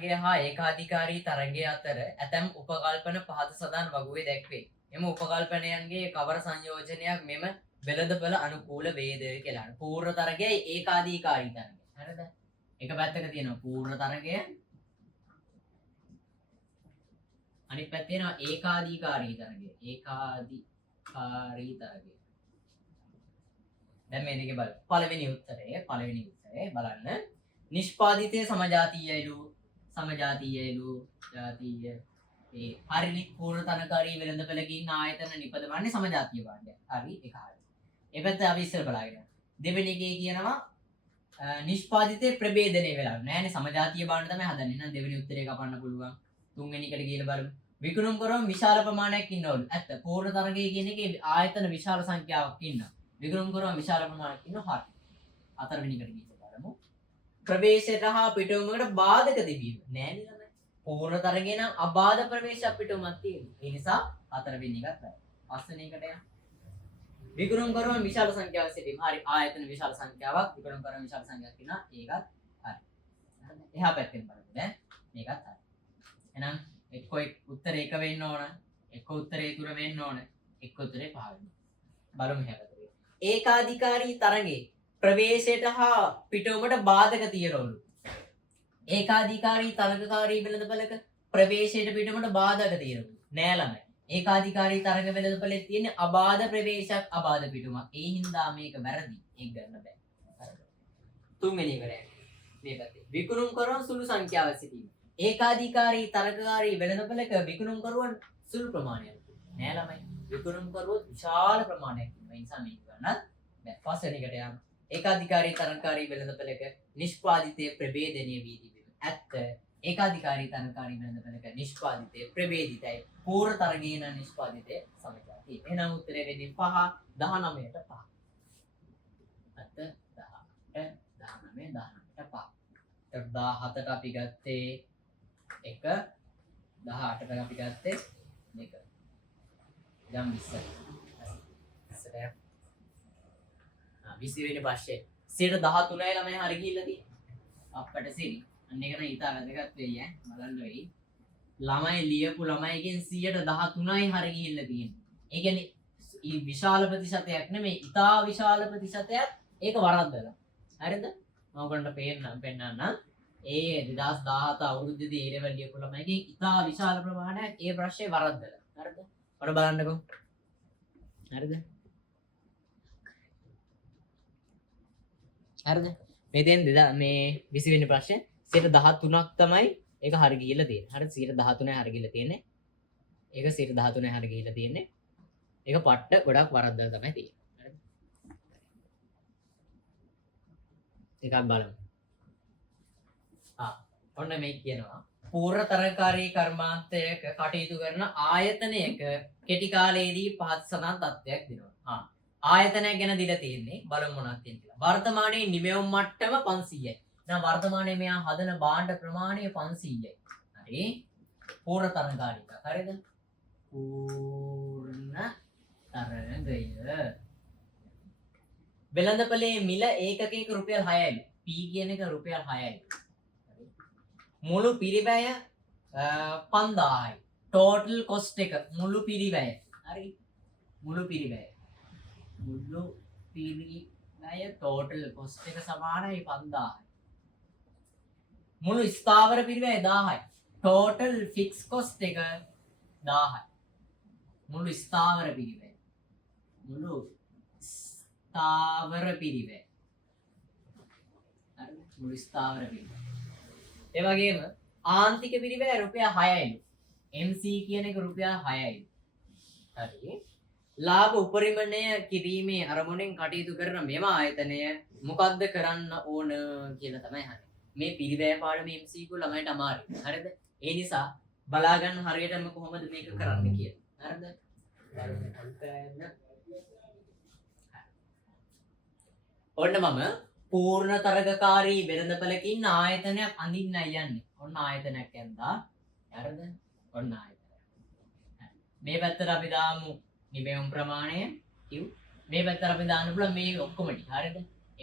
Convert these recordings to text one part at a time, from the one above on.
තරංගය හා ඒකාධිකාරී තරංගය අතර ඇතැම් උපකල්පන පහත සඳහන් වගුවේ දැක්වේ. එම උපකල්පනයන්ගේ කවර සංයෝජනයක් මෙම වෙළඳපළ අනුකූල වේද කියලා. පූර්ණ තරගයයි ඒකාධිකාරී තරගය. හරිද? එක පැත්තක තියෙනවා පූර්ණ තරගය. අනිත් පැත්තේ තියෙනවා ඒකාධිකාරී තරගය. ඒකාධිකාරී තරගය. දැන් මේ දෙකේ බලන්න. පළවෙනි උත්තරය බලන්න. නිෂ්පාදිතය සමජාතීයයිලු ජාතීය ඒ හරිනි පූර්ණ තරගකාරී වෙළඳපළකින් ආයතන නිපදවන්නේ සමජාතීය භාණ්ඩය. හරි ඒක හරි. ඒ පැත්ත අපි ඉස්සර බලාගෙන. දෙවෙනි එකේ කියනවා නිෂ්පාදිතේ ප්‍රභේදණය වෙලා නෑනේ සමජාතීය භාණ්ඩ තමයි හදන්නේ. එහෙනම් දෙවෙනි උත්තරේ කපන්න පුළුවන්. තුන්වෙනි එකට ගිහලා බලමු. විකුණුම් කරොම් විශාල ප්‍රමාණයක් ඉන්නවලු. ඇත්ත. පූර්ණ තරගයේ කියන එකේ ආයතන විශාල සංඛ්‍යාවක් ඉන්නවා. විකුණුම් කරොම් විශාල ප්‍රමාණයක් ඉන්නවා. හරි. හතරවෙනි එකට ගිහලා බලමු. ප්‍රවේශයට හා පිටුවමකට බාධක තිබීම. නෑනේ ළමයි. පූර්ණ තරගයේ නම් අබාධ ප්‍රවේශයක් පිටුවමක් තියෙනවා. ඒ නිසා හතරවෙනි එකත් වැරදි. පස්වෙනි එකට යන්න. විකුණුම් කරොම් විශාල සංඛ්‍යාවක් සිටීම. හරි. ආයතන විශාල සංඛ්‍යාවක් විකුණුම් කරොම් විශාල සංඛ්‍යාවක් තියෙනවා. ඒකත් හරි. එහා පැත්තෙන් බලමු දැන්. මේකත් හරි. එහෙනම් එක්ක උත්තරේ 1 වෙන්න ඕන. එක්ක උත්තරේ 3 වෙන්න ඕන. එක්ක උත්තරේ 5 වෙන්න. බලමු හැබැයි. ඒකාධිකාරී තරගයේ ප්‍රවේශයට හා පිටුවමට බාධක තියනවලු. ඒකාධිකාරී තරගකාරී වෙළඳපළක ප්‍රවේශයට පිටුවමට බාධක තියනවලු. නෑ ළමයි. ඒකාධිකාරී තරග වෙළඳපළේ තියෙන අබාධ ප්‍රවේශයක් අබාධ පිටුමක්. ඒ හින්දා මේක වැරදි. ඒක ගන්න බෑ. තුන්වෙනි කරේ. මේ පැත්තේ. විකුණුම් කරන සුළු සංඛ්‍යාවක් සිටීම. ඒකාධිකාරී තරගකාරී වෙළඳපළක විකුණුම් කරුවන් සුළු ප්‍රමාණයක්. නෑ ළමයි. විකුණුම් කරුවොත් විශාල ප්‍රමාණයක් ඉන්නවා. ඒ නිසා මේක ගන්න බෑ. පස්වෙනි එකට යන්න. ඒකාධිකාරී තරගකාරී වෙළඳපළක නිෂ්පාදිතයේ ප්‍රභේදණය වී තිබෙන. ඇත්ත. ඒකාධිකාරී තරගකාරී වෙළඳපළක නිෂ්පාදිතයේ ප්‍රභේදිතයි. පූර්ණ තරගයේ නම් නිෂ්පාදිතයේ සමජාතීය. එහෙනම් උත්තරේ වෙන්නේ 5 19ට 5. ඇත්ත 18 19 19ට 5. 17ට අපි ගත්තේ 1 18ට අපි ගත්තේ 2. දැන් 20 වෙනි ප්‍රශ්නේ 13යි ළමයි හරි ගිහිල්ලා තියෙන්නේ අප්පට සිරි අන්න ඒක නම් ඊට වැදගත් වෙයි ඈ බලන්න වෙයි ළමයි ලියපු ළමයිගෙන් 13යි හරි ගිහිල්ලා තියෙන්නේ ඒ කියන්නේ විශාල ප්‍රතිශතයක් නෙමෙයි ඉතා විශාල ප්‍රතිශතයක් ඒක වරද්දලා හරිද මම ඔයගොල්ලන්ට පෙන්නන්න ඒ 2017 අවුරුද්දේදී ඒ ලෙවල් ලියපු ළමයිගෙන් ඉතා විශාල ප්‍රමාණයක් ඒ ප්‍රශ්නේ වරද්දලා හරිද ඔන්න බලන්නකෝ හරිද හරිද මේ තියෙන මේ 20 වෙනි ප්‍රශ්නේ 13ක් තමයි ඒක හරි ගිහිල්ලා තියෙන්නේ හරිද 13යි හරි ගිහිල්ලා තියෙන්නේ ඒක 13යි හරි ගිහිල්ලා තියෙන්නේ ඒක පට්ට ගොඩක් වරද්දලා තමයි තියෙන්නේ හරිද එකක් බලමු ඔන්න මේ කියනවා පූර්ණ තරගකාරී කර්මාන්තයක කටයුතු කරන ආයතනයක කෙටි කාලයේදී පහත් සඳහන් තත්ත්වයක් දෙනවා ආයතනයක් ගැන දීලා තියෙන්නේ බලමු මොනවද කියලා. වර්තමානයේ නිමෙවුම් මට්ටම 500යි. දැන් වර්තමානයේ මෙයා හදන භාණ්ඩ ප්‍රමාණය 500යි. හරි. පූර්ණ තරගකාරීක. හරිද? පූර්ණ තරගය. වෙළඳපොලේ මිල ඒකකයක රුපියල් 6යි. P කියන එක රුපියල් 6යි. මුළු පිරිවැය 5000යි. ටෝටල් කොස්ට් එක මුළු පිරිවැය. හරි. මුළු පිරිවැය ටෝටල් කොස්ට් එක සමානයි 5000යි. මුළු ස්ථාවර පිරිවැය 1000යි. ටෝටල් ෆික්ස් කොස්ට් එක 1000යි. මුළු ස්ථාවර පිරිවැය. මුළු ස්ථාවර පිරිවැය. ඒ වගේම ආන්තික පිරිවැය රුපියල් 6යිලු. MC කියන එක රුපියල් 6යි. හරි. ලාභ උපරිමණය කිරීමේ අරමුණෙන් කටයුතු කරන මෙම ආයතනය මොකක්ද කරන්න ඕන කියලා තමයි අහන්නේ. මේ පිරිවැය පාඩමේ MCQ ළමයිට අමාරුයි. හරිද? ඒ නිසා බලා ගන්න හරියටම කොහොමද මේක කරන්න කියලා. හරිද? ඔන්න මම පූර්ණ තරගකාරී වෙළඳපළකින් ආයතනයක් අඳින්නයි යන්නේ. ඔන්න ආයතනයක් ඇඳා. හරිද? ඔන්න ආයතනය. මේ පැත්තට අපි දාමු නිමෙවුම් ප්‍රමාණය Q. මේ පැත්තට අපි දාන්න පුළුවන් මේ ඔක්කොම ටික. හරිද?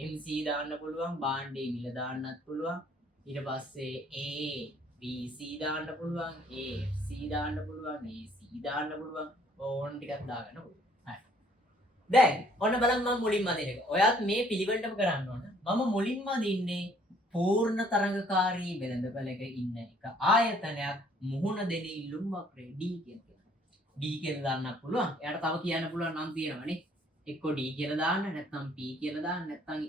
MC දාන්න පුළුවන්, භාණ්ඩේ මිල දාන්නත් පුළුවන්. ඊට පස්සේ A BC දාන්න පුළුවන් AFC දාන්න පුළුවන් AC දාන්න පුළුවන් ඕන ටිකක් දාගන්න පුළුවන්. හරි. දැන් ඔන්න බලන්න මම මුලින්ම දෙන එක. ඔයත් මේ පිළිවෙලටම කරන්න ඕන. මම මුලින්ම දින්නේ පූර්ණ තරංගකාරී වෙළඳපළක ඉන්න එක ආයතනයක් මුහුණ දෙන ඉල්ලුම් වක්‍රය D කියන එක. D කියලා දාන්නත් පුළුවන්. එයාට තව කියන්න පුළුවන් නම් තියෙනවනේ. එක්ක D කියලා දාන්න, නැත්නම් P කියලා දාන්න, නැත්නම්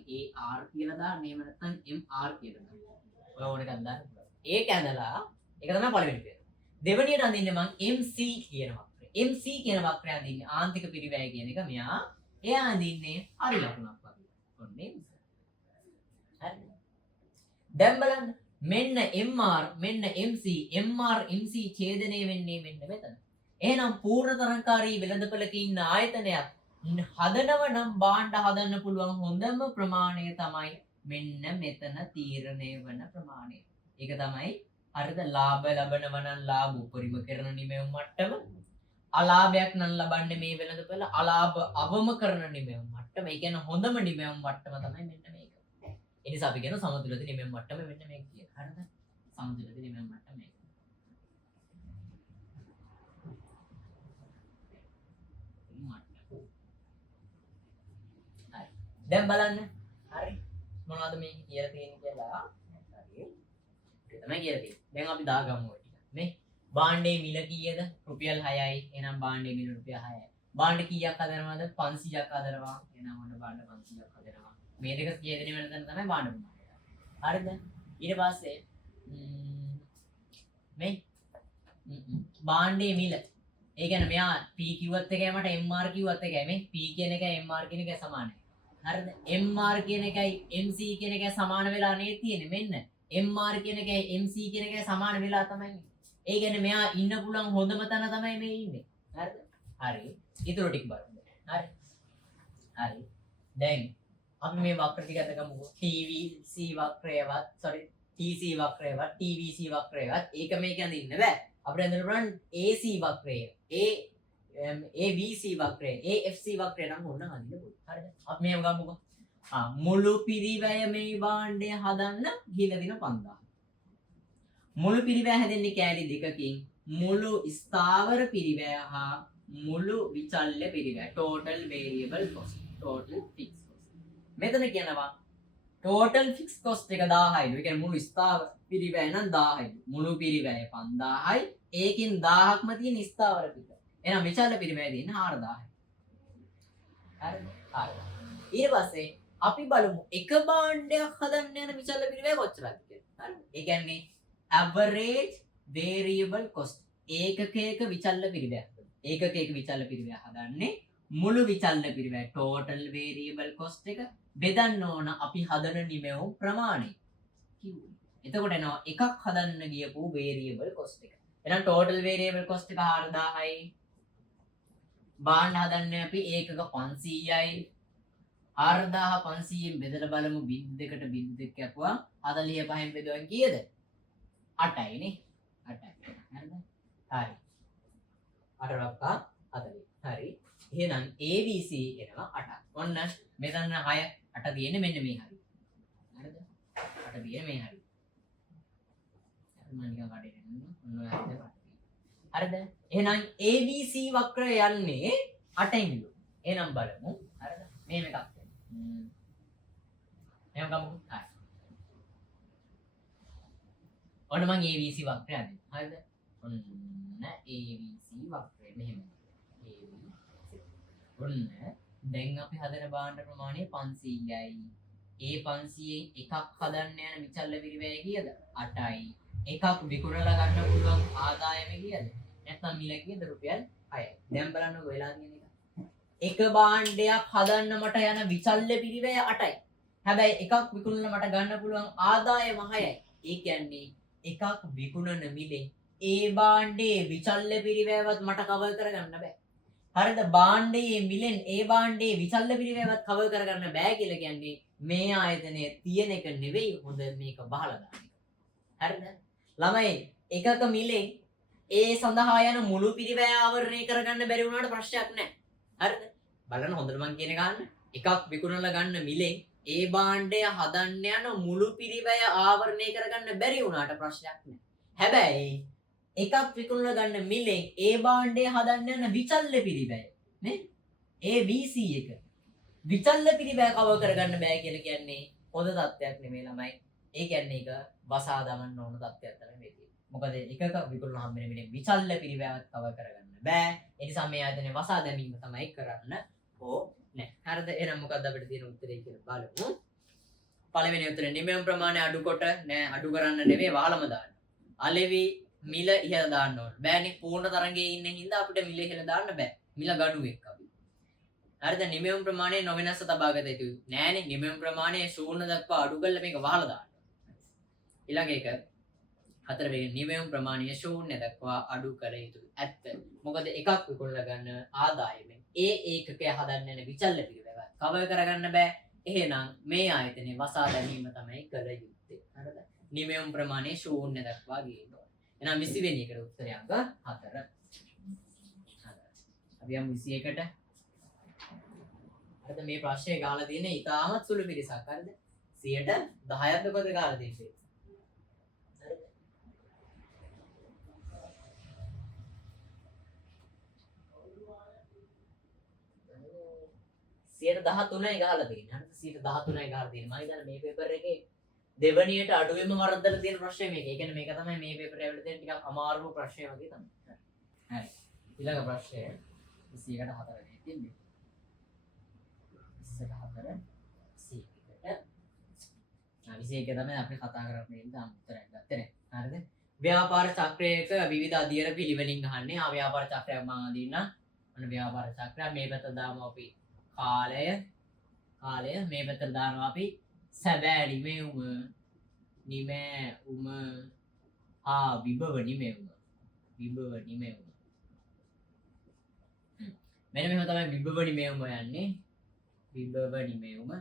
AR කියලා දාන්න, එහෙම නැත්නම් MR කියලා දාන්න. ඔය ඕන එකක් දාන්න. ඒක ඇඳලා ඒක තමයි පළවෙනි පේන. දෙවෙනියට අඳින්නේ මම MC කියන වක්‍රය. MC කියන වක්‍රය අඳින්නේ ආන්තික පිරිවැය කියන එක මෙයා. එයා අඳින්නේ හරි ලකුණක් වගේ. ඔන්නේ. හරි. දැන් බලන්න මෙන්න MR මෙන්න MC MR MC ඡේදනය වෙන්නේ මෙන්න මෙතන. එහෙනම් පූර්ණ තරංකාරී වෙළඳපළක ඉන්න ආයතනයක් හදනව නම් බාණ්ඩ හදන්න පුළුවන් හොඳම ප්‍රමාණය තමයි මෙන්න මෙතන තීරණය වන ප්‍රමාණය. ඒක තමයි හරිද ලාභ ලබනවා නම් ලාභ උපරිම කරන නිමෙව් මට්ටම. අලාභයක් නම් ලබන්නේ මේ වෙළඳපළ අලාභ අවම කරන නිමෙව් මට්ටම. ඒ කියන්නේ හොඳම නිමෙව් මට්ටම තමයි මෙන්න මේක. ඒ නිසා අපි කියන සමතුලිත නිමෙව් මට්ටම මෙන්න මේක කියන. හරිද? සමතුලිත නිමෙව් මට්ටම මේක. දැන් බලන්න. හරි. මොනවද මේ කියලා තියෙන්නේ කියලා. හරි. ඒක තමයි කියලා තියෙන්නේ. දැන් අපි දාගමු ඔය ටික. මේ භාණ්ඩේ මිල කීයද? රුපියල් 6යි. එහෙනම් භාණ්ඩේ මිල රුපියල් 6යි. භාණ්ඩ කීයක් හදනවද? 500ක් හදනවා. එහෙනම් ඔන්න භාණ්ඩ 500ක් හදනවා. මේ දෙක ඡේදනය වෙන තැන තමයි භාණ්ඩ ප්‍රමාණය. හරිද? ඊට පස්සේ මේ භාණ්ඩේ මිල. ඒ කියන්නේ මෙයා P කිව්වත් එකයි මට MR කිව්වත් එකයි. මේ P කියන එකයි MR කියන එකයි සමානයි. හරිද? MR කියන එකයි MC කියන එකයි සමාන වෙලා නේ තියෙන්නේ. මෙන්න MR කියන එකයි MC කියන එකයි සමාන වෙලා තමයි. ඒ කියන්නේ මෙයා ඉන්න පුළුවන් හොඳම තැන තමයි මේ ඉන්නේ. හරිද? හරි. ඊටු ටික බලන්න. හරි. හරි. දැන් අපි මේ වක්‍ර ටික අද ගමු. TVC වක්‍රයවත් TC වක්‍රයවත් TVC වක්‍රයවත් ඒක මේක අඳින්න බෑ. අපිට අඳින්න පුළුවන් AC වක්‍රය. AVC වක්‍රය AFC වක්‍රය නම් ඕන අඳින්න පුළුවන්. හරිද? අපි මේව ගමුකෝ. මුළු පිරිවැය මේ භාණ්ඩය හදන්න ගිහලා දින 5000. මුළු පිරිවැය හැදෙන්නේ කෑලි දෙකකින්. මුළු ස්ථාවර පිරිවැය හා මුළු විචල්්‍ය පිරිවැය. total variable cost. total fixed cost. මෙතන කියනවා total fixed cost එක 1000යි. ඒ කියන්නේ මුළු ස්ථාවර පිරිවැය නම් 1000යි. මුළු පිරිවැය 5000යි. ඒකෙන් 1000ක්ම තියෙන ස්ථාවර පිරිවැය. එහෙනම් විචල්්‍ය පිරිවැය දෙන්න 4000යි. හරිද? හරි. ඊට පස්සේ අපි බලමු එක භාණ්ඩයක් හදන්න යන විචල්්‍ය පිරිවැය කොච්චරද කියලා. හරිද? ඒ කියන්නේ average variable cost ඒකකයක විචල්්‍ය පිරිවැය. ඒකකයක විචල්්‍ය පිරිවැය හදන්නේ මුළු විචල්්‍ය පිරිවැය total variable cost එක බෙදන්න ඕන අපි හදන නිමෙව් ප්‍රමාණය. කිව්වේ. එතකොට එනවා එකක් හදන්න ගියපු variable cost එක. එහෙනම් total variable cost එක 4000යි. භාණ්ඩ හදන්න අපි ඒකක 500යි. 4500න් බෙදලා බලමු බින්දු දෙකට බින්දු දෙක කැපුවා 45න් බෙදුවා කීයද? 8යි නේ. 8යි. හරිද? හරි. 8 රක්කා 40. හරි. එහෙනම් ABC එනවා 8ක්. ඔන්න මෙතන 6 8 තියෙන්නේ මෙන්න මේ හරිය. හරිද? 8 තියෙන්නේ මේ හරිය. මම නිකන් කඩේ දෙන්න. ඔන්න ඔය හරියට 8 තියෙන්නේ. හරිද? එහෙනම් ABC වක්‍රය යන්නේ 8න්. එහෙනම් බලමු. හරිද? මෙහෙම එකක් තියෙනවා. එහෙනම් ගමු. හරි. ඔන්න මම ABC වක්‍රය අදින්න. හරිද? ඔන්න ABC වක්‍රය මෙහෙම. ඔන්න දැන් අපි හදන භාණ්ඩ ප්‍රමාණය 500යි. ඒ 500න් එකක් හදන්න යන විචල්්‍ය පිරිවැය කීයද? 8යි. එකක් විකුණලා ගන්න පුළුවන් ආදායම කීයද? නැත්නම් මිල කීයද? රුපියල් 6යි. දැන් බලන්නකො වෙලා තියෙන එක. එක භාණ්ඩයක් හදන්න මට යන විචල්්‍ය පිරිවැය 8යි. හැබැයි එකක් විකුණලා මට ගන්න පුළුවන් ආදායම 6යි. ඒ කියන්නේ එකක් විකුණන මිලෙන් ඒ භාණ්ඩේ විචල්්‍ය පිරිවැයවත් මට කවර් කරගන්න බෑ. හරිද? භාණ්ඩයේ මිලෙන් ඒ භාණ්ඩේ විචල්්‍ය පිරිවැයවත් කවර් කරගන්න බෑ කියලා කියන්නේ මේ ආයතනයේ තියෙන එක නෙවෙයි හොඳ මේක බහලා දාන එක. හරිද? ළමයි එකක මිලෙන් ඒ සඳහා යන මුළු පිරිවැය ආවරණය කරගන්න බැරි වුණාට ප්‍රශ්නයක් නැහැ. හරිද? බලන්න හොඳට මම කියන ගන්න. එකක් විකුණලා ගන්න මිලෙන් ඒ භාණ්ඩය හදන්න යන මුළු පිරිවැය ආවරණය කරගන්න බැරි වුණාට ප්‍රශ්නයක් නැහැ. හැබැයි එකක් විකුණලා ගන්න මිලෙන් ඒ භාණ්ඩය හදන්න යන විචල්්‍ය පිරිබෑ නේ ABC එක විචල්්‍ය පිරිබෑ කව කරගන්න බෑ කියලා කියන්නේ හොඳ තත්ත්වයක් නෙමෙයි ළමයි ඒ කියන්නේ ඒක වසා දමන්න ඕන තත්ත්වයක් තමයි මේක මොකද එකක විකුණලා හම්බෙන මිලෙන් විචල්්‍ය පිරිබෑවත් කව කරගන්න බෑ ඒ නිසා මේ ආයතනේ වසා දැමීම තමයි කරන්න ඕනේ හරිද එහෙනම් මොකක්ද අපිට තියෙන උත්තරේ කියලා බලමු පළවෙනි උත්තරේ නිමෙම් ප්‍රමාණය අඩු කොට නෑ අඩු කරන්න නෙවෙයි වහලම දාන්න අලෙවි මිල ඉහළ දාන්න ඕන බෑනේ පූර්ණ තරංගයේ ඉන්න හින්දා අපිට මිල ඉහළ දාන්න බෑ මිල ගණුවෙක් අපි හරිද නිමෙම් ප්‍රමාණය නොවෙනස්ව තබා ගත යුතුයි නෑනේ නිමෙම් ප්‍රමාණය ශූන්‍ය දක්වා අඩු කරලා මේක වහලා දාන්න ඊළඟ එක හතරවෙනි නිමෙම් ප්‍රමාණය ශූන්‍ය දක්වා අඩු කර යුතුයි ඇත්ත මොකද එකක් විකුණලා ගන්න ආදායමෙන් ඒ ඒකකය හදන්න යන විචල්්‍ය පිළිවෙල කවර් කරගන්න බෑ එහෙනම් මේ ආයතනේ වසා දැමීම තමයි කළ යුත්තේ හරිද නිමෙම් ප්‍රමාණය ශූන්‍ය දක්වා ගේන්න ඕනේ එහෙනම් 20 වෙනි එකට උත්තරය අංක 4 අපි යමු 21ට හරිද මේ ප්‍රශ්නේ ගහලා තියෙන්නේ ඉතාමත් සුළු පිරිසක් හරිද 10%ක්ද කොහෙද ගහලා තියෙන්නේ හරිද 13යි ගහලා තියෙන්නේ. හරිද 13යි ගහලා තියෙන්නේ. මම හිතන්නේ මේ පේපර් එකේ දෙවණියට අඩුවෙන්ම වරද්දලා තියෙන ප්‍රශ්නේ මේක. ඒ කියන්නේ මේක තමයි මේ පේපර් එකේ තියෙන ටිකක් අමාරුම ප්‍රශ්නය වගේ තමයි. හරි. ඊළඟ ප්‍රශ්නය 21ට 4 නේ තියෙන්නේ. 24 21ට 21 තමයි අපි කතා කරන්නේ ඉතින් උත්තරයක් ගත්තේ නේ. හරිද? ව්‍යාපාර චක්‍රයක විවිධ අධීර පිළිවෙලින් අහන්නේ. ආ ව්‍යාපාර චක්‍රයක් මම අදින්න. අන්න ව්‍යාපාර චක්‍රය මේ පැත්ත දාමු අපි කාලය මේ පැත්තට දානවා අපි සැබෑ නිමෙවුම විභව නිමෙවුම මෙන්න මෙහෙම තමයි විභව නිමෙවුම යන්නේ විභව නිමෙවුම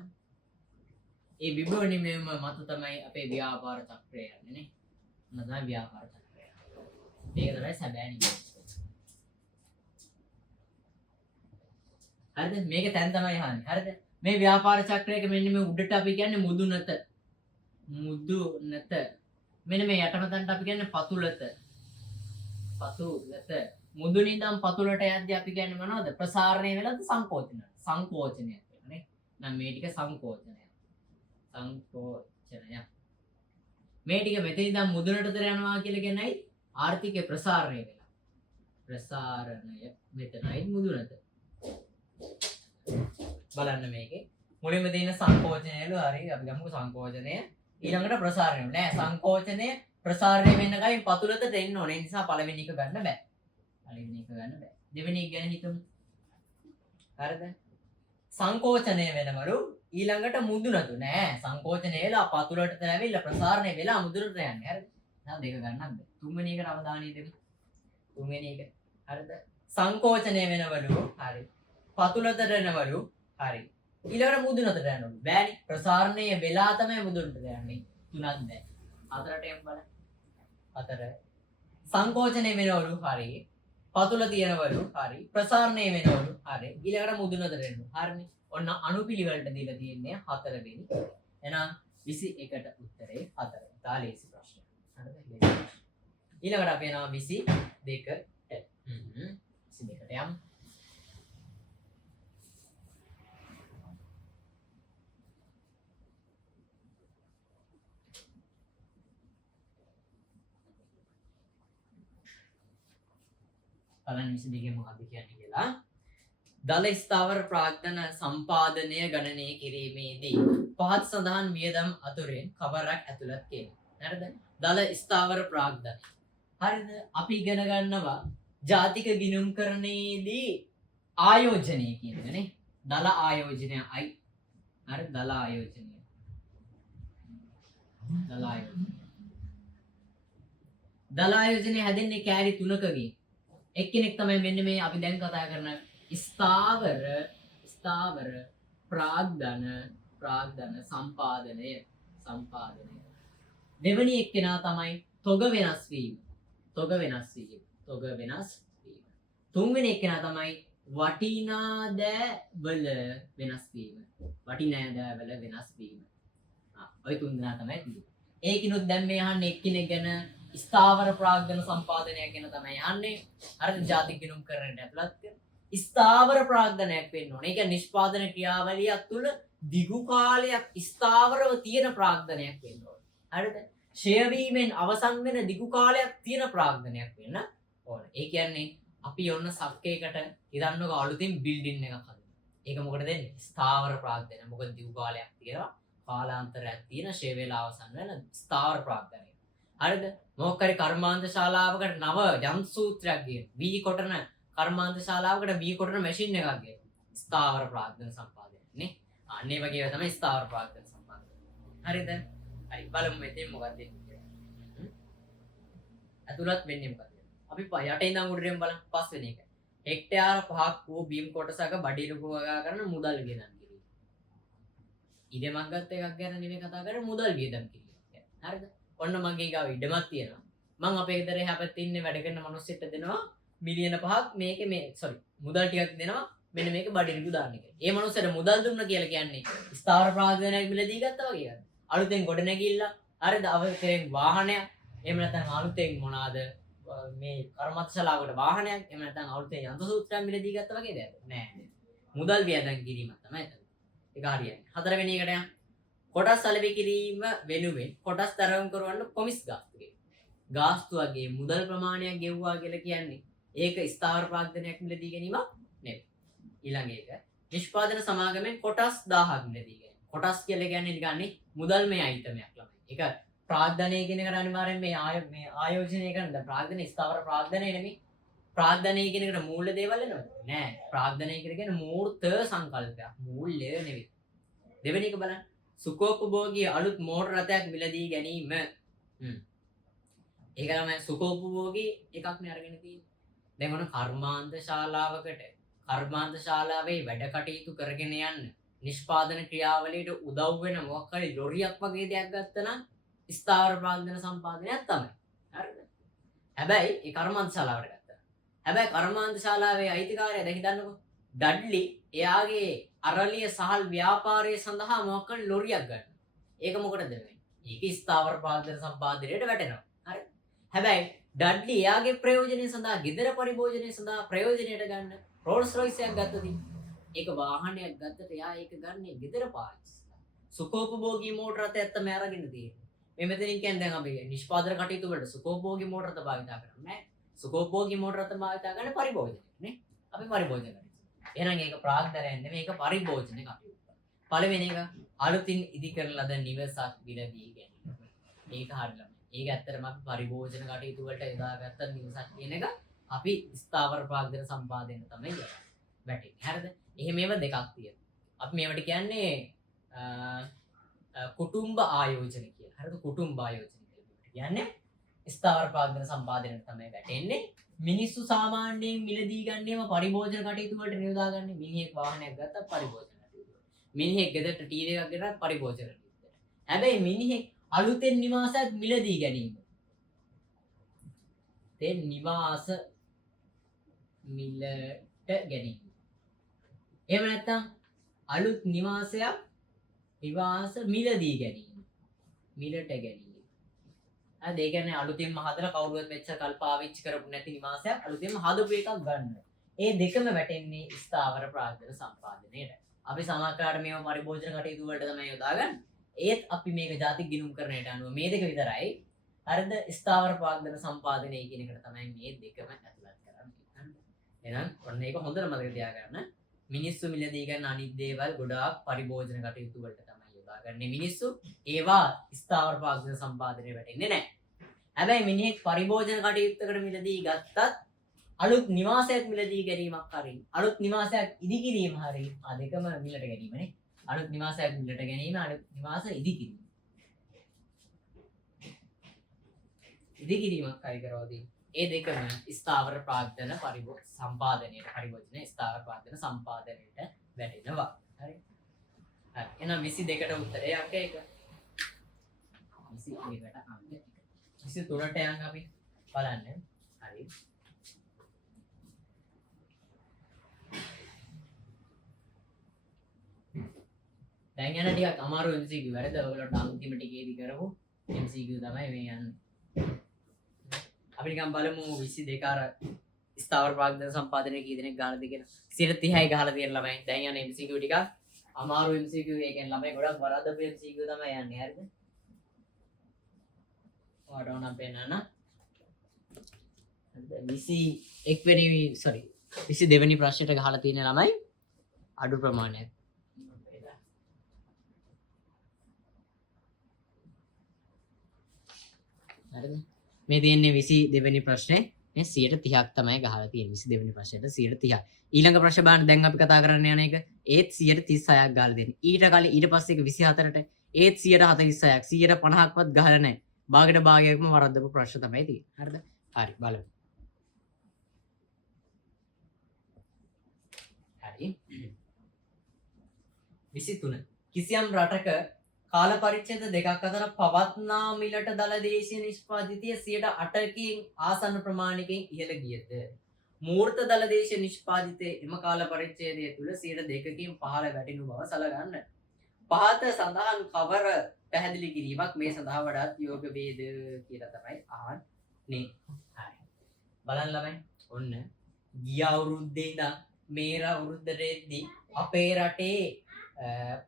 ඒ විභව නිමෙවුම මත තමයි අපේ ව්‍යාපාර චක්‍රය යන්නේ නේ මොන තමයි ව්‍යාපාර චක්‍රය මේක තමයි සැබෑ නිමෙවුම හරිද මේක තැන් තමයි අහන්නේ හරිද මේ ව්‍යාපාර චක්‍රයක මෙන්න මේ උඩට අපි කියන්නේ මුදුනත මෙන්න මේ යටම තැනට අපි කියන්නේ පතුලත මුදුන ඉඳන් පතුලට යද්දී අපි කියන්නේ මොනවද ප්‍රසාරණය වෙලාද සංකෝචනයක් කියලා නේ නම් මේ ටික සංකෝචනයක් මේ ටික මෙතන ඉඳන් මුදුනටතර යනවා කියලා කියනයි ආර්ථිකේ ප්‍රසාරණය වෙලා මෙතනයි මුදුනට බලන්න මේකේ මුලින්ම තියෙන සංකෝචනයලු හරි අපි ගමුකෝ සංකෝචනය ඊළඟට ප්‍රසාරණය නෑ සංකෝචනය ප්‍රසාරණය වෙන්න කලින් පතුලට දෙන්න ඕනේ ඒ නිසා පළවෙනි එක ගන්න බෑ දෙවෙනි එක ගැන හිතමු හරිද සංකෝචනය වෙනවලු ඊළඟට මුදුනතු නෑ සංකෝචනය වෙලා පතුලට ඇවිල්ලා ප්‍රසාරණය වෙලා මුදුනට යන්නේ හරිද දැන් දෙක ගන්නත් බෑ තුන්වෙනි එකට අවධානය දෙමු තුන්වෙනි එක හරිද සංකෝචනය වෙනවලු හරි පතුලට යනවලු හරි ඊළඟට මුදුනට යනවලු බෑනි ප්‍රසාරණය වෙලා තමයි මුදුනට යන්නේ තුනක් බෑ හතරට එමු බලන්න හතර සංකෝචනය වෙනවලු හරි පතුල තියනවලු හරි ප්‍රසාරණය වෙනවලු හරි ඊළඟට මුදුනට යනවලු හරිනේ ඔන්න අනුපිළිවෙලට දීලා තියෙන්නේ 4 වෙනි එහෙනම් 21ට උත්තරේ 4 තාලේසි ප්‍රශ්නය හරිද ඊළඟට අපි යනවා 22ට 22ට යමු බලන්න 22 මොකක්ද කියන්නේ කියලා. දල ස්ථාවර ප්‍රාග්ධන සම්පාදනය ගණනය කිරීමේදී පහත් සඳහන් වියදම් අතුරෙන් කවරක් ඇතුළත් කියලා. හරිද? දල ස්ථාවර ප්‍රාග්ධන. හරිද? අපි ඉගෙන ගන්නවා ජාතික ගිණුම්කරණයේදී ආයෝජනය කියන එක නේ. දල ආයෝජනයයි. හරි දල ආයෝජනය. දල ආයෝජනය හැදෙන්නේ කෑලි 3කකින්. එක්කෙනෙක් තමයි මෙන්න මේ අපි දැන් කතා කරන ස්ථාවර ප්‍රාග්ධන සම්පාදනය දෙවැනි එක්කෙනා තමයි තොග වෙනස් වීම තුන්වෙනි එක්කෙනා තමයි වටිනා දෑවල වෙනස් වීම ඔය තුන් දෙනා තමයි තියෙන්නේ ඒකිනුත් දැන් මේ අහන්නේ එක්කෙනෙක් ගැන ස්ථාවර ප්‍රාග්ධන සම්පාදනය ගැන තමයි යන්නේ. අර ජාතික ගිණුම් කරන්නට ඇතුළත් වෙන ස්ථාවර ප්‍රාග්ධනයක් වෙන්න ඕනේ. ඒක නිෂ්පාදන ක්‍රියාවලියක් තුළ දිගු කාලයක් ස්ථාවරව තියෙන ප්‍රාග්ධනයක් වෙන්න ඕනේ. හරිද? ක්ෂය වීමෙන් අවසන් වෙන දිගු කාලයක් තියෙන ප්‍රාග්ධනයක් වෙන්න ඕනේ. ඒ කියන්නේ අපි ඔන්න සක්කේකට ඉදන්නක අලුතින් බිල්ඩින් එකක් හදනවා. ඒක මොකටද දෙන්නේ? ස්ථාවර ප්‍රාග්ධනය. මොකද දිගු කාලයක් තියෙනවා. කාලාන්තරයක් තියෙන ක්ෂය වේලා අවසන් වෙන ස්ථාවර ප්‍රාග්ධනය. හරිද? මොකක් හරි කර්මාන්ත ශාලාවකට නව යන්ත්‍ර සූත්‍රයක් ගිය වී කොටන කර්මාන්ත ශාලාවකට වී කොටන මැෂින් එකක් ගිය ස්ථාවර ප්‍රාග්ධන සම්පාදනය නේ. අන්න ඒ වගේ තමයි ස්ථාවර ප්‍රාග්ධන සම්පාදනය. හරිද? හරි බලමු මෙතෙන් මොකක්ද වෙන්නේ. අතුලත් වෙන්නේ මොකක්ද? අපි යට ඉඳන් උඩරින් බලමු පස්වෙනි එක. හෙක්ටයාර 5ක් වූ බීම් කොටසක බඩිරුක වගා කරන මුදල් වියදම් කිරීම. ඉඩමක් ගත්ත එකක් ගැන නෙමෙයි කතා කරන්නේ මුදල් වියදම් කිරීම. හරිද? ඔන්න මගේ ගාව ඉඩමක් තියෙනවා. මම අපේ ගෙදර හැපැත්තේ ඉන්නේ වැඩ කරන මිනිස්සුන්ට දෙනවා මිලියන 5ක් මේකේ මේ මුදල් ටිකක් දෙනවා මෙන්න මේක බඩිරුක දාන්න කියලා. ඒ මිනිස්සුන්ට මුදල් දුන්න කියලා කියන්නේ ස්ථාවර ප්‍රාග්ධනයක් මිලදී ගත්තා වගේ එකක්. අලුතෙන් ගොඩ නැගිල්ල හරිද? අවතෙන් වාහනයක් එහෙම නැත්නම් අලුතෙන් මොනවාද මේ කර්මාන්ත ශාලාවකට වාහනයක් එහෙම නැත්නම් අලුතෙන් යන්ත්‍ර සූත්‍රයක් මිලදී ගත්තා වගේ දෙයක් නෑ. මුදල් වියදම් කිරීම තමයි එතන. ඒක හරියන්නේ. හතරවෙනි එකට යන්න. කොටස් අලෙවි කිරීම වෙනුවෙන් කොටස් තරම් කරවන්න කොමිස් ගාස්තුවේ. ගාස්තුවගේ මුදල් ප්‍රමාණයක් ගෙවුවා කියලා කියන්නේ ඒක ස්ථාවර ප්‍රාග්ධනයක් මිලදී ගැනීමක් නෙවෙයි. ඊළඟ එක නිෂ්පාදන සමාගමෙන් කොටස් 1000ක් මිලදී ගැනීම. කොටස් කියලා කියන්නේ නිකන්නේ මුදල්මය අයිටමයක් ළමයි. ඒක ප්‍රාග්ධනය කියන එකට අනිවාර්යෙන් මේ ආයෝජනය කරන ප්‍රාග්ධන ස්ථාවර ප්‍රාග්ධනය නෙමෙයි. ප්‍රාග්ධනය කියන එකට මූල්‍ය දේවල් එනවද? නෑ. ප්‍රාග්ධනය කියන්නේ මූර්ත සංකල්පයක්. මූල්‍ය නෙවෙයි. දෙවෙනි එක බලන්න. සුඛෝපභෝගී අලුත් මෝටර රථයක් මිලදී ගැනීම. ඒක තමයි සුඛෝපභෝගී එකක් නේ අරගෙන තියෙන්නේ. දැන් මොන කර්මාන්ත ශාලාවේ වැඩ කටයුතු කරගෙන යන්න නිෂ්පාදන ක්‍රියාවලියට උදව් වෙන මොකක් හරි ලොරියක් වගේ දෙයක් ගත්තා නම් ස්ථාවර ප්‍රාග්ධන සම්පාදනයක් තමයි. හරිද? හැබැයි ඒ කර්මාන්ත ශාලාවට ගත්තා. හැබැයි කර්මාන්ත ශාලාවේ අයිතිකාරයා දැන් හිතන්නකෝ ඩඩ්ලි එයාගේ අරලිය සහල් ව්‍යාපාරය සඳහා මොකක් හරි ලොරියක් ගන්න. ඒක මොකටද වෙන්නේ? ඒක ස්ථාවර ප්‍රාග්ධන සම්පාදනයට වැටෙනවා. හරි. හැබැයි ඩඩ්ලි එයාගේ ප්‍රයෝජනය සඳහා ගෙදර පරිභෝජනය සඳහා ප්‍රයෝජනයට ගන්න රෝල්ස් රොයිස් එකක් ගත්තදී ඒක වාහනයක් ගත්තට එයා ඒක ගන්නේ ගෙදර පාවිච්චි. සුඛෝපභෝගී මෝටර රථ ඇත්තම අරගෙන තියෙන්නේ. මේ මෙතනින් කියන්නේ දැන් අපි නිෂ්පාදන කටයුතු වලට සුඛෝපභෝගී මෝටර රථ භාවිත කරන්නේ නැහැ. සුඛෝපභෝගී මෝටර රථ භාවිත කරන්නේ පරිභෝජනයට නේ. අපි පරිභෝජන කරනවා. එහෙනම් ඒක ප්‍රාග්ධනයක් නෙමෙයි ඒක පරිභෝජන කටයුතු. පළවෙනි එක අලුතින් ඉදි කරන ලද නිවසක් විලදී ගැනීම. ඒක හරියම. ඒක ඇත්තටම අපි පරිභෝජන කටයුතු වලට යොදාගත්ත නිවසක් කියන එක අපි ස්ථාවර ප්‍රාග්ධන සම්පාදනය තමයි වැටෙන්නේ. හරිද? එහෙම ඒවා දෙකක් තියෙනවා. අපි මේවට කියන්නේ කුටුම්බ ආයෝජන කියලා. හරිද? කුටුම්බ ආයෝජන කියලා. කියන්නේ ස්ථාවර ප්‍රාග්ධන සම්පාදනයට තමයි වැටෙන්නේ. මිනිස්සු සාමාන්‍යයෙන් මිලදී ගන්නේම පරිභෝජන කටයුතු වලට නියොදාගන්නේ. මිනිහෙක් වාහනයක් ගත්තා පරිභෝජන කටයුතු. මිනිහෙක් ගෙදරට ටීවී එකක් ගෙනත් පරිභෝජන කටයුතු. හැබැයි මිනිහෙක් අලුතෙන් නිවාසයක් මිලදී ගැනීම. දැන් නිවාස මිලට ගැනීම. එහෙම නැත්නම් අලුත් නිවාසයක් නිවාස මිලදී ගැනීම. මිලට ගැනීම. ඒ කියන්නේ අලුතෙන්ම හදලා කවුරුවත් මෙච්චර කල් පාවිච්චි කරපු නැති නිවාසයක් අලුතෙන්ම හදපු එකක් ගන්න. ඒ දෙකම වැටෙන්නේ ස්ථාවර ප්‍රාග්ධන සම්පාදනයේට. අපි සමාජකාරී මේව පරිභෝජන කටයුතු වලට තමයි යොදාගන්නේ. ඒත් අපි මේක ජාතික ගිණුම් කරණයට අනුව මේ දෙක විතරයි. හරිද? ස්ථාවර ප්‍රාග්ධන සම්පාදනය කියන එකට තමයි මේ දෙකම ඇතුළත් කරන්නේ. එහෙනම් ඔන්න ඒක හොඳට මතක තියාගන්න. මිනිස්සු මිලදී ගන්න අනිත් දේවල් ගොඩාක් පරිභෝජන කටයුතු වලට තමයි යොදාගන්නේ මිනිස්සු. ඒවා ස්ථාවර ප්‍රාග්ධන සම්පාදනයේ වැටෙන්නේ නැහැ. හැබැයි මිනිහෙක් පරිභෝජන කටයුත්තකට මිලදී ගත්තත් අලුත් නිවාසයක් මිලදී ගැනීමක් හරි අලුත් නිවාසයක් ඉදි කිරීම හරි ආ දෙකම මිලට ගැනීමනේ. අලුත් නිවාසයක් මිලට ගැනීම අලුත් නිවාස ඉදි කිරීම. ඉදි කිරීමක් හරි කරවදී ඒ දෙකම ස්ථාවර ප්‍රාග්ධන සම්පාදනයේ පරිභෝජන ස්ථාවර ප්‍රාග්ධන සම්පාදනයට වැටෙනවා. හරි. හරි. එහෙනම් 22ට උත්තරේ අංක 1. 22ට අංක 1. 23ට යන් අපි බලන්න. හරි. දැන් යන ටිකක් අමාරු MCQ වැඩද ඔයගොල්ලන්ට අන්තිම ටිකේදී කරමු MCQ තමයි මේ යන්නේ. අපි නිකන් බලමු 22 අර ස්ථාවර ප්‍රාග්ධන සම්පාදනය කී දෙනෙක් ගහලාද කියලා. 130යි ගහලා තියෙන ළමයි. දැන් යන MCQ ටික අමාරු MCQ එකෙන් ළමයි ගොඩක් වරද්දපු MCQ තමයි යන්නේ. හරිද? ඔයාලට ඕනම් පෙන්නන්න. 21 වෙනි 22 වෙනි ප්‍රශ්නෙට ගහලා තියෙන ළමයි අඩු ප්‍රමාණයක්. හරිද? මේ තියෙන්නේ 22 වෙනි ප්‍රශ්නේ. මේ 130ක් තමයි ගහලා තියෙන්නේ 22 වෙනි ප්‍රශ්නෙට 130ක්. ඊළඟ ප්‍රශ්න බලන්න දැන් අපි කතා කරන්න යන එක ඒත් 136ක් ගහලා දෙන්නේ. ඊට කලින් ඊට පස්සේ එක 24ට ඒත් 146ක් 150ක්වත් ගහලා නැහැ. භාගයට භාගයක්ම වරද්දපු ප්‍රශ්න තමයි තියෙන්නේ. හරිද? හරි බලමු. හරි. 23 කිසියම් රටක කාල පරිච්ඡේද දෙකක් අතර පවත්නා මිලට දල දේශීය නිෂ්පාදිතය 8%කින් ආසන්න ප්‍රමාණයකින් ඉහළ ගියද මූර්ත දල දේශීය නිෂ්පාදිතය එම කාල පරිච්ඡේදය තුළ 2%කින් පහළ වැටෙනු බව සලකන්න. පහත සඳහන් කවර පැහැදිලි කිරීමක් මේ සඳහා වඩාත් යෝග වේද කියලා තමයි අහන්නේ. හරි. බලන්න ළමයි. ඔන්න ගිය අවුරුද්දේ ඉඳන් මේ අවුරුද්දේදී අපේ රටේ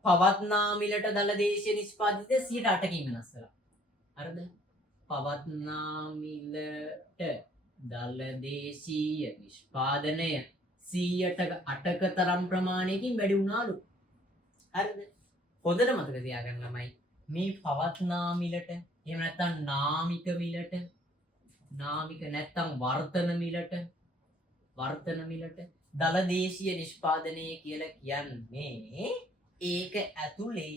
පවත්නා මිලට දල දේශීය නිෂ්පාදිතය 8%කින් වෙනස් වෙලා. හරිද? පවත්නා මිලට දල දේශීය නිෂ්පාදනය 8%ක තරම් ප්‍රමාණයකින් වැඩි වුණාලු. හරිද? හොඳට මතක තියාගන්න ළමයි. මේ පවත්නා මිලට එහෙම නැත්නම් නාමික මිලට නාමික නැත්නම් වර්තන මිලට දල දේශීය නිෂ්පාදනය කියලා කියන්නේ ඒක ඇතුලේ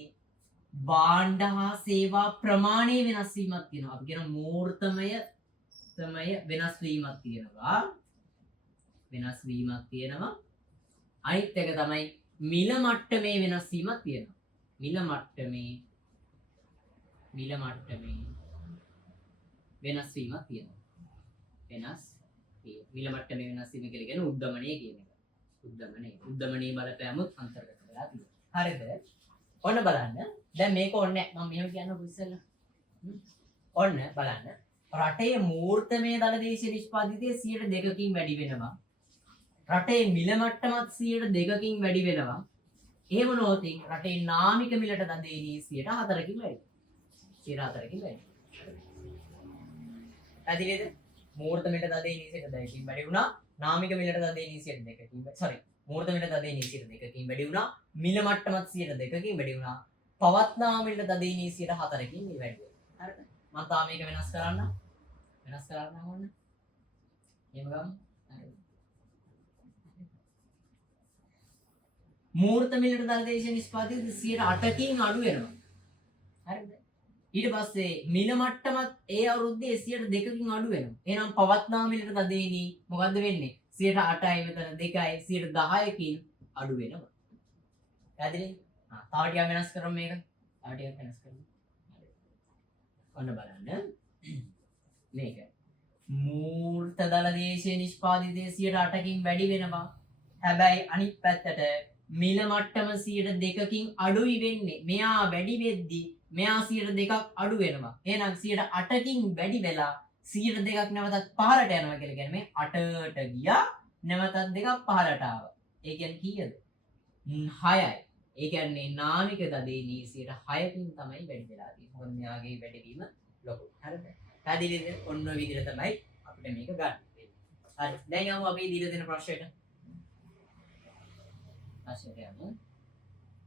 භාණ්ඩ හා සේවා ප්‍රමාණය වෙනස් වීමක් තියෙනවා. අපි කියන මූර්තමය වෙනස් වීමක් තියෙනවා. අනිත් එක තමයි මිල මට්ටමේ වෙනස් වීමක් තියෙනවා. මිල මට්ටමේ වෙනස් වීමක් තියෙනවා. මිල මට්ටමේ වෙනස් වීම කියලා කියන්නේ උද්දමනය කියන එක. උද්දමනයේ බලපෑමුත් අන්තර්ගත වෙලා තියෙනවා. හරිද? ඔන්න බලන්න. දැන් මේක ඕනේ මම මෙහෙම කියන්නකො ඉස්සෙල්ලා. ඔන්න බලන්න. රටේ මූර්තමය දල දේශීය නිෂ්පාදිතය 2%කින් වැඩි වෙනවා. රටේ මිල මට්ටමත් 2%කින් වැඩි වෙනවා. එහෙම නොවතින් රටේ නාමික මිලට දදේනී 4%කින් වැඩි. 4%කින් වැඩි. ඇදිනේද? මූර්ත මිලට දදේනී 2%කින් වැඩි වුණා. නාමික මිලට දදේනී 2%කින් මූර්ත මිලට දදේනී 2%කින් වැඩි වුණා. මිල මට්ටමත් 2%කින් වැඩි වුණා. පවත්නා මිලට දදේනී 4%කින් මේ වැඩි වෙනවා. හරිද? මම තාම මේක වෙනස් කරන්න ඕන. එහෙම ගමු. මූර්ත මිලට දල දේශීය නිෂ්පාදිතය 8%කින් අඩු වෙනවා. හරිද? ඊට පස්සේ මිල මට්ටමත් ඒ අවුරුද්දේ 2%කින් අඩු වෙනවා. එහෙනම් පවත්නා මිලට දදේනී මොකද්ද වෙන්නේ? 8%යි මෙතන 2යි 10%කින් අඩු වෙනවා. පැහැදිලිද? තව ටිකක් වෙනස් කරමු මේක. ඔන්න බලන්න. මේක. මූර්ත දල දේශීය නිෂ්පාදිතය 8%කින් වැඩි වෙනවා. හැබැයි අනිත් පැත්තට මිල මට්ටම 2%කින් අඩුයි වෙන්නේ. මෙයා වැඩි වෙද්දී මෙයා 2%ක් අඩු වෙනවා. එහෙනම් 8%කින් වැඩි වෙලා 2%ක් නැවතත් පහළට යනවා කියලා කියන්නේ මේ 8ට ගියා නැවතත් 2ක් පහළට ආවා. ඒ කියන්නේ කීයද? 6යි. ඒ කියන්නේ නාමික දදේනී 6%කින් තමයි වැඩි වෙලා තියෙන්නේ. මොකද මෙයාගේ වැඩිවීම ලොකු. හරිද? පැහැදිලිද? ඔන්න ඔය විදිහට තමයි අපිට මේක ගන්න. හරි. දැන් යමු අපි දීලා දෙන ප්‍රශ්නෙට.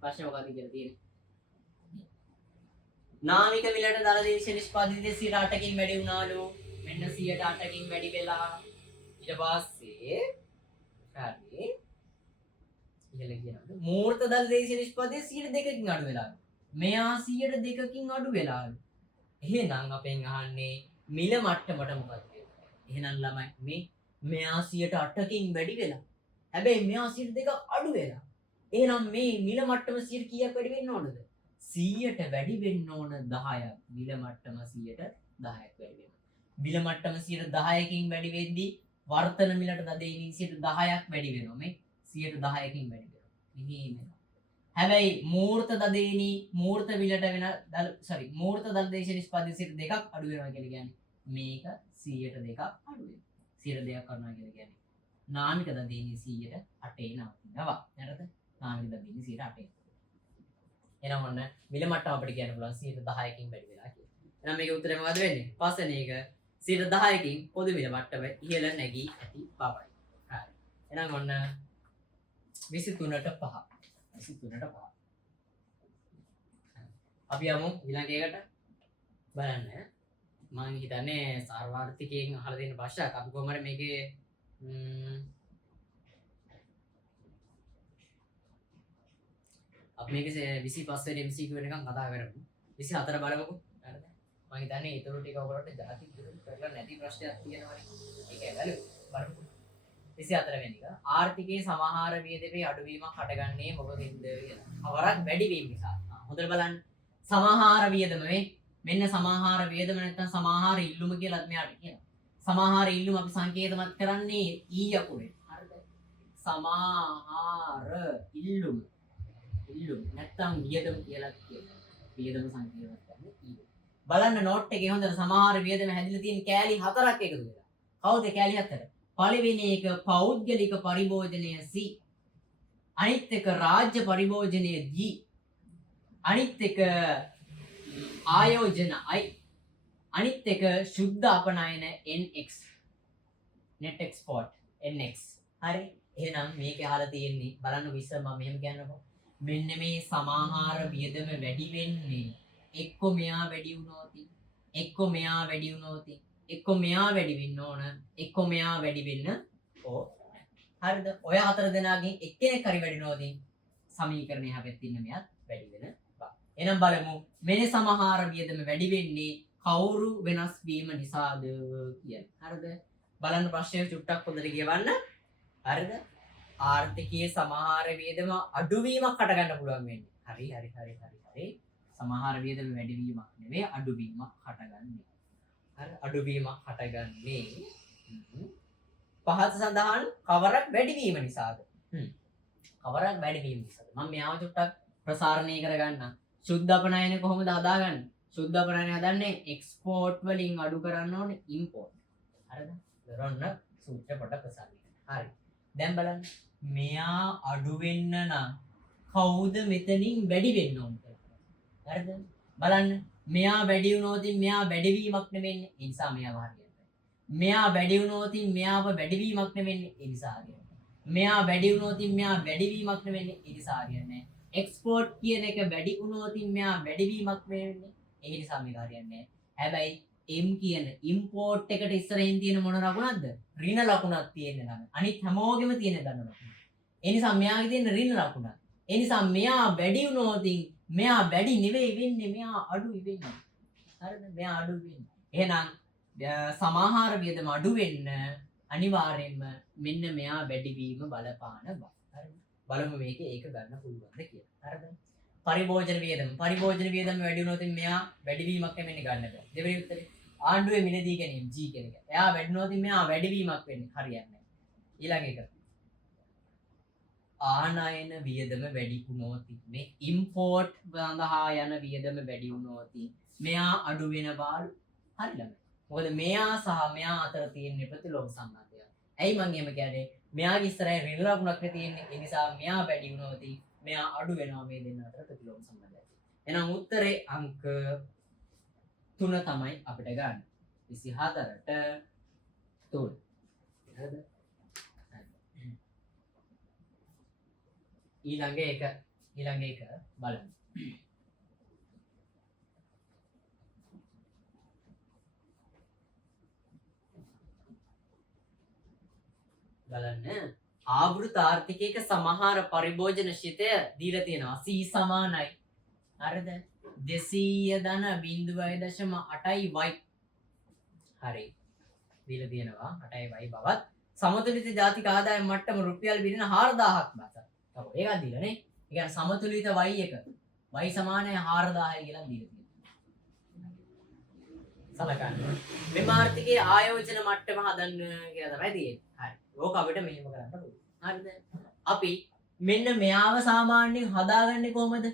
ප්‍රශ්න මොකක්ද කියලා තියෙන්නේ? නාමික මිලට දල දේශීය නිෂ්පාදිතය 8%කින් වැඩි වුණාලු. මෙන්න 8%කින් වැඩි වෙලා ඊට පස්සේ හරි ඉහළ කියනවාද මූර්ත දල දේශීය නිෂ්පාදිතය 2%කින් අඩු වෙලා. මෙයා 2%කින් අඩු වෙලාලු. එහෙනම් අපෙන් අහන්නේ මිල මට්ටමට මොකද කියලා. එහෙනම් ළමයි මෙයා 8%කින් වැඩි වෙලා. හැබැයි මෙයා 2% අඩු වෙලා. එහෙනම් මේ මිල මට්ටම 100 කීයක් වැඩි වෙන්න ඕනද? 100ට වැඩි වෙන්න ඕන 10ක්. මිල මට්ටම 100ට 10ක් වැඩි වෙනවා. මිල මට්ටම 10%කින් වැඩි වෙද්දී වර්තන මිලට දදේනී 10ක් වැඩි වෙනවා. මේ 10%කින් වැඩි වෙනවා. මෙහෙම වෙනවා. හැබැයි මූර්ත දදේනී මූර්ත මිලට වෙන මූර්ත දල දේශීය නිෂ්පාදිතය 2ක් අඩු වෙනවා කියලා කියන්නේ මේක 100ට 2ක් අඩු වෙනවා. 100ට 2ක් කරනවා කියලා කියන්නේ නාමික දදීනි 108 නවතිනවා. හරිද? නාමික දදීනි 108. එහෙනම් ඔන්න මිල මට්ටම අපිට කියන්න පුළුවන් 10%කින් වැඩි වෙලා කියලා. එහෙනම් මේකේ උත්තරේ මොකද වෙන්නේ? පස්වෙනි එක 10%කින් පොදු මිල මට්ටම ඉහළ නැගී ඇති බවයි. හරි. එහෙනම් ඔන්න 23ට 5. 23ට 5. අපි යමු ඊළඟ එකට බලන්න. මම හිතන්නේ සාර්වාර්ථිකයෙන් අහලා දෙන්න ප්‍රශ්නයක්. අපි කොහොමද මේකේ අපි මේක 25 වෙනි MCQ වෙනකන් කතා කරමු. 24 බලමුකෝ. හරිද? මම හිතන්නේ ඊටු ටික ඔයගොල්ලන්ට ಜಾති කරලා නැති ප්‍රශ්නයක් තියෙනවනේ. ඒකයි බලමු. 24 වෙනි එක. ආර්ථිකයේ සමහර වියදමේ අඩුවීමක් හටගන්නේ මොකදින්ද කියලා. අවරක් වැඩි වීම නිසා. හොඳට බලන්න. සමහර වියදම මෙන්න සමහර වියදම නැත්නම් සමහර ඉල්ලුම කියලා මෙයාට කියනවා. සමහර ඉල්ලුම අපි සංකේතමත් කරන්නේ ඊ අකුරෙන්. හරිද? සමහර ඉල්ලුම නැත්තම් වියදම කියලා කියනවා. වියදම සංකේතවත් කරන්නේ ඊ. බලන්න නෝට් එකේ හොඳට සමහර වියදම හැදිලා තියෙන කෑලි 4ක් එකතු වෙලා. කවුද කෑලි 4? පළවෙනි එක පෞද්ගලික පරිභෝජනය C. අනිත් එක රාජ්‍ය පරිභෝජනය D. අනිත් එක ආයෝජන I. අනිත් එක ශුද්ධ අපනයන NX. net export NX. හරි. එහෙනම් මේක අහලා තියෙන්නේ බලන්නකො ඉස්සර මම මෙහෙම කියන්නකො. මෙන්න මේ සමාහාර වියදම වැඩි වෙන්නේ එක්ක මෙයා වැඩි වුණොත් එක්ක මෙයා වැඩි වුණොත් එක්ක මෙයා වැඩි වෙන්න ඕන එක්ක මෙයා වැඩි වෙන්න ඕ. හරිද? ඔය හතර දෙනාගෙන් එක්කෙනෙක් හරි වැඩි වෙනවද සමීකරණය හැපෙත් ඉන්න මෙයාත් වැඩි වෙන බව. එහෙනම් බලමු මෙන්න සමාහාර වියදම වැඩි වෙන්නේ කවුරු වෙනස් වීම නිසාද කියන්නේ. හරිද? බලන්න ප්‍රශ්නය චුට්ටක් හොඳට කියවන්න. හරිද? ආර්ථිකයේ සමහර වියදම අඩුවීමක් හට ගන්න පුළුවන් වෙන්නේ. හරි. සමහර වියදම වැඩිවීමක් නෙවෙයි අඩුවීමක් හටගන්නේ. හරි අඩුවීමක් හටගන්නේ පහත සඳහන් කවරක් වැඩිවීම නිසාද? කවරක් වැඩිවීම නිසාද? මම මෙයාව චුට්ටක් ප්‍රසාරණය කරගන්න. ශුද්ධ අපනයන කොහොමද හදාගන්නේ? ශුද්ධ අපනයන හදන්නේ එක්ස්පෝර්ට් වලින් අඩු කරන්න ඕනේ ඉම්පෝර්ට්. හරිද? දරන්න සූත්‍ර පොඩ ප්‍රසාරණය. හරි. දැන් බලන්න මෙයා අඩු වෙන්න නම් කවුද මෙතනින් වැඩි වෙන්න ඕන කියලා. හරිද? බලන්න මෙයා වැඩි වුණොත් මෙයා වැඩිවීමක් නෙමෙන්නේ. ඒ නිසා මෙයාව හරියට. මෙයා වැඩි වුණොත් මෙයාව වැඩිවීමක් නෙමෙන්නේ. ඒ නිසා හරියට. මෙයා වැඩි වුණොත් මෙයා වැඩිවීමක් නෙමෙන්නේ. ඒ නිසා හරියන්නේ. එක්ස්පෝර්ට් කියන එක වැඩි වුණොත් මෙයා වැඩිවීමක් නෙමෙන්නේ. ඒ නිසා මේක හරියන්නේ. හැබැයි M කියන ඉම්පෝර්ට් එකට ඉස්සරහින් තියෙන මොන ලකුණක්ද? ඍණ ලකුණක් තියෙන ළඟ. අනිත් හැමෝගෙම තියෙන දන්න ලකුණ. ඒ නිසා මෙයාගේ තියෙන ඍණ ලකුණ. ඒ නිසා මෙයා වැඩි වුණොත් මෙයා වැඩි නෙවෙයි වෙන්නේ මෙයා අඩුයි වෙන්නේ. හරිද? මෙයා අඩු වෙන්නේ. එහෙනම් සමාහාර වියදම අඩු වෙන්න අනිවාර්යයෙන්ම මෙන්න මෙයා වැඩි වීම බලපාන බව. හරිද? බලමු මේකේ ඒක ගන්න පුළුවන්ද කියලා. හරිද? පරිභෝජන වියදම වැඩි වුණොත් මෙයා වැඩි වීමක් නෙමෙයි ගන්න බෑ. දෙවෙනි උත්තරේ ආණ්ඩුවේ මිලදී ගැනීම G කියන එක. එයා වැඩි වුණොත් මෙයා වැඩි වීමක් වෙන්නේ. හරියන්නේ නැහැ. ඊළඟ එක ආනයන වියදම වැඩි වුණොත් මේ ඉම්පෝර්ට් සඳහා යන වියදම වැඩි වුණොත් මෙයා අඩු වෙන බාලු. හරි ළඟයි. මොකද මෙයා සහ මෙයා අතර තියෙන ප්‍රතිලෝම සම්බන්ධය. ඇයි මම එහෙම කියන්නේ? මෙයාගේ ඉස්සරහින් ඍණ ලකුණක් තියෙන්නේ. ඒ නිසා මෙයා වැඩි වුණොත් මෙයා අඩු වෙනවා මේ දෙන්න අතර ප්‍රතිලෝම සම්බන්ධය. එහෙනම් උත්තරේ අංක 3 තමයි අපිට ගන්න. 24ට 3. හරිද? ඊළඟ එක බලමු. බලන්න ආවෘත ආර්ථිකයක සමහර පරිභෝජන ශිතය දීලා තියෙනවා C සමානයි. හරිද? 200 ධන 0.8යි y. හරි. දීලා තියෙනවා 8යි y බවත් සමතුලිත ජාතික ආදායම් මට්ටම රුපියල් බිලියන 4000ක් බත. ඔව් ඒකක් දීලා නේ. ඒ කියන්නේ සමතුලිත y එක y සමානයි 4000යි කියලා දීලා තියෙනවා. සලකන්න. මෙම ආර්ථිකයේ ආයෝජන මට්ටම හදන්න කියලා තමයි තියෙන්නේ. හරි. ඕක අපිට මෙහෙම කරන්න පුළුවන්. හරිද? අපි මෙන්න මෙයාව සාමාන්‍යයෙන් හදාගන්නේ කොහොමද?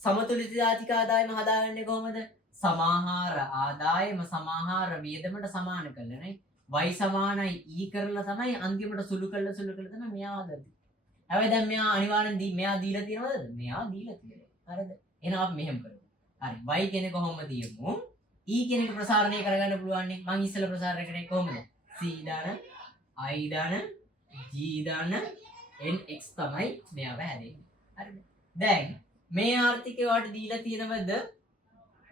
සමතුලිත ජාතික ආදායම හදාගන්නේ කොහොමද? සමාහාර ආදායම සමාහාර වියදමට සමාන කරලා නේ. y සමානයි e කරලා තමයි අන්තිමට සුළු කරලා තමයි මෙයා හදන්නේ. හැබැයි දැන් මෙයා අනිවාර්යෙන් මෙයා දීලා තියෙනවද? මෙයා දීලා තියෙනවා. හරිද? එහෙනම් අපි මෙහෙම කරමු. හරි. y කෙනෙක් කොහොමද තියමු? e කෙනෙක් ප්‍රසාරණය කරගන්න පුළුවන් නේ. මං ඉස්සෙල්ලා ප්‍රසාරණය කරන්නේ කොහොමද? c දාන i දාන g දාන nx තමයි මෙයාව හැදෙන්නේ. හරිද? දැන් මේ ආර්ථිකය වාට දීලා තියෙනවද?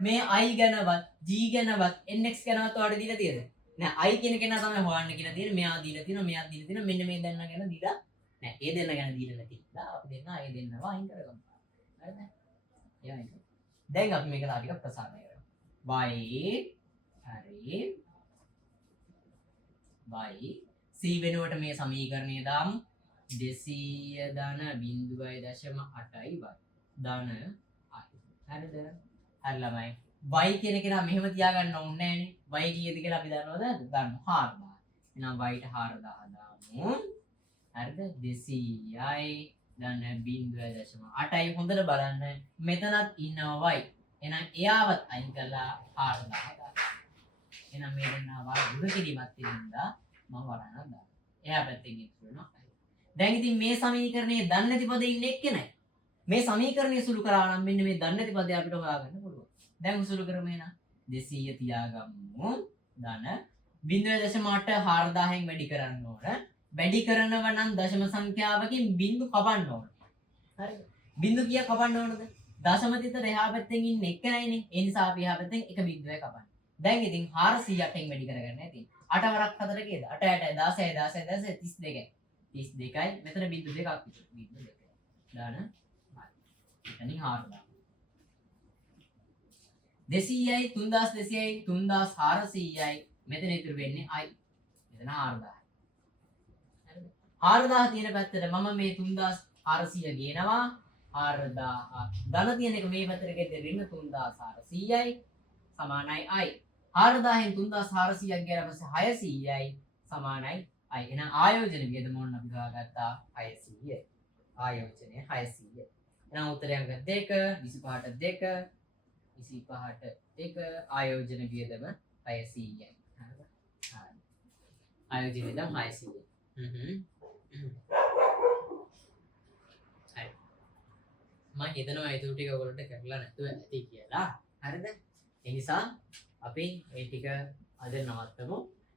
මේ i ගැනවත් g ගැනවත් nx ගැනවත් වාට දීලා තියෙද? නෑ i කියන කෙනා තමයි හොයන්න කියලා තියෙන්නේ. මෙයා දීලා තියෙනවා, මෙයා දීලා තියෙනවා. මෙන්න මේ දෙන්න ගැන දීලා නෑ. ඒ දෙන්න ගැන දීලා නැති. අපි දෙන්න ඒ දෙන්නව අයින් කරගමු. හරිද? එයා දැන් අපි මේක ටිකක් ප්‍රසාරණය කරමු. y හරි y c වෙනුවට මේ සමීකරණය දාමු. 200 ධන 0.8යි y ධන i. හරිද? හරි ළමයි. y කියන කෙනා මෙහෙම තියාගන්න ඕනේ නෑනේ. y කීයද කියලා අපි දන්නවද? දන්නවා. 4000. එහෙනම් y ට 4000 දාමු. හරිද? 200යි ධන 0.8යි. හොඳට බලන්න. මෙතනත් ඉන්නවා y. එහෙනම් එයාවත් අයින් කරලා 4000 දාන්න. එහෙනම් මේ දෙන්නවා දුර කිරීමත් තියෙනවා මම වරණක් දාන්න. එයා පැත්තෙන් ඉස්සරනවා. දැන් ඉතින් මේ සමීකරණයේ දන්නේ නැති පදේ ඉන්නේ එක්කෙනයි. මේ සමීකරණය සුළු කරා නම් මෙන්න මේ දන්නේ නැති පදේ අපිට හොයාගන්න පුළුවන්. දැන් සුළු කරමු එහෙනම් 200 තියාගමු. ධන 0.8 4000න් වැඩි කරන්න ඕන. වැඩි කරනව නම් දශම සංඛ්‍යාවකින් බිංදු කපන්න ඕන. හරිද? බිංදු කීයක් කපන්න ඕනද? දශම තිතර එහා පැත්තෙන් ඉන්නේ එක්කනයිනේ. ඒ නිසා අපි එහා පැත්තෙන් එක බිංදුවයි කපන්නේ. දැන් ඉතින් 400න් වැඩි කරගන්න ඇති. 8 වරක් 4 කීයද? 8 16 32යි. 32යි. මෙතන බිංදු දෙකක් විතර. බිංදු දෙකයි. දාන. එතනින් 4000. 200යි 3200යි 3400යි මෙතන ඉතුරු වෙන්නේ i. මෙතන 4000. හරිද? 4000 තියෙන පැත්තට මම මේ 3400 ගේනවා. 4000 ධන තියෙන එක මේ පැත්තට ගෙදරින් 3400යි සමානයි i. 4000න් 3400ක් ගියාට පස්සේ 600යි සමානයි i. එහෙනම් ආයෝජන වියදම මොන අපි හොයාගත්තා 600යි. ආයෝජනය 600යි. එහෙනම් උත්තරය අංක 2 25ට 2 25ට 2 ආයෝජන වියදම 600යි. හරිද? ආයෝජන වියදම 600යි. හරි. මම හිතනවා ඒ ටික ඔයගොල්ලන්ට කරලා නැතුව ඇති කියලා. හරිද? ඒ නිසා අපි ඒ ටික අද නවත්තමු.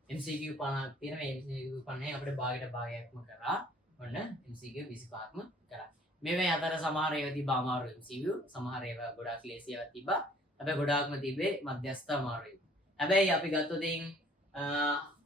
MCQ 50ක් තියෙනවා. මේ MCQ 50 අපිට භාගයට භාගයක්ම කරා. ඔන්න MCQ 25ක්ම කරා. මේවෙන් අතර සමහර ඒවා තිබ්බා අමාරු MCQ. සමහර ඒවා ගොඩාක් ලේසි ඒවා තිබ්බා. හැබැයි ගොඩාක්ම තිබ්බේ මධ්‍යස්ථ අමාරු ඒවා. හැබැයි අපි ගත්තොත්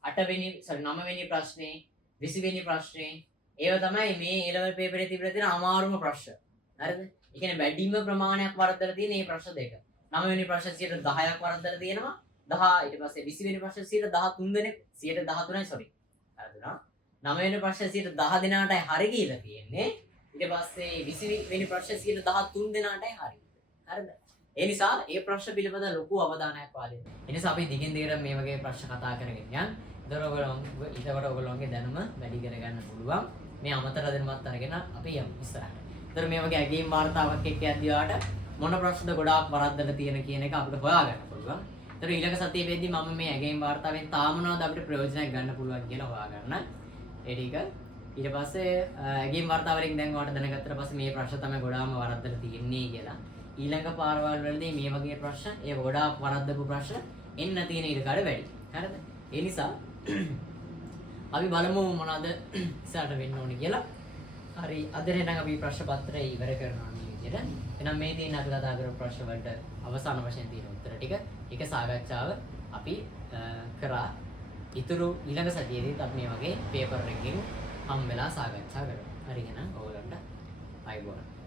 9 වෙනි ප්‍රශ්නේ 20 වෙනි ප්‍රශ්නේ ඒව තමයි මේ A level paper එකේ තිබිලා තියෙන අමාරුම ප්‍රශ්න. හරිද? ඒ කියන්නේ වැඩිම ප්‍රමාණයක් වරද්දලා තියෙන මේ ප්‍රශ්න දෙක. 9 වෙනි ප්‍රශ්න 10ක් වරද්දලා තියෙනවා. 10 ඊට පස්සේ 20 වෙනි ප්‍රශ්න 13 දෙනෙක් 13යි sorry. හරිදුනා. 9 වෙනි ප්‍රශ්න 10 දෙනාටයි හරි කියලා තියෙන්නේ. ඊට පස්සේ 20 වෙනි ප්‍රශ්න 13 දෙනාටයි හරි. හරිද? ඒ නිසා මේ ප්‍රශ්න පිළිබඳ ලොකු අවධානයක් වාදේ. ඒ නිසා අපි දිගින් දිගට මේ වගේ ප්‍රශ්න කතා කරගෙන යන්න. ඒතකොට ඔයගොල්ලෝගේ දැනුම වැඩි කරගන්න පුළුවන්. මේ අමතර දැනුමත් අරගෙන අපි යමු ඉස්සරහට. ඒතර මේ වගේ ඇගීම් වාර්තාවක් එක්ක යද්දී ඔයාලට මොන ප්‍රශ්නද ගොඩාක් වරද්දලා තියෙන කියන එක අපිට හොයාගන්න පුළුවන්. ඒතර ඊළඟ සතියේ වෙද්දී මම මේ ඇගීම් වාර්තාවෙන් තාම මොනවද අපිට ප්‍රයෝජනයක් ගන්න පුළුවන් කියලා හොයාගන්න. ඒ ටික ඊට පස්සේ ඇගීම් වාර්තාවලින් දැන් ඔයාලට දැනගත්තට පස්සේ මේ ප්‍රශ්න තමයි ගොඩාක්ම වරද්දලා තියෙන්නේ කියලා. ඊළඟ පාරවල් වලදී මේ වගේ ප්‍රශ්න ඒ ගොඩාක් වරද්දපු ප්‍රශ්න එන්න තියෙන ඉඩකඩ වැඩි. හරිද? ඒ නිසා අපි බලමු මොනවද ඉස්සරහට වෙන්න ඕනේ කියලා. හරි අද නම් අපි ප්‍රශ්න පත්‍රය ඉවර කරනවා මේ විදිහට. එහෙනම් මේ තියෙන අපි කතා කරපු ප්‍රශ්න වලට අවසාන වශයෙන් තියෙන උත්තර ටික එක සාකච්ඡාව අපි කරා. ඊතුරු ඊළඟ සතියේදීත් අපි මේ වගේ පේපර් එකකින් හම් වෙලා සාකච්ඡා කරමු. හරි එහෙනම් ඔයගොල්ලන්ට අයබෝවන්.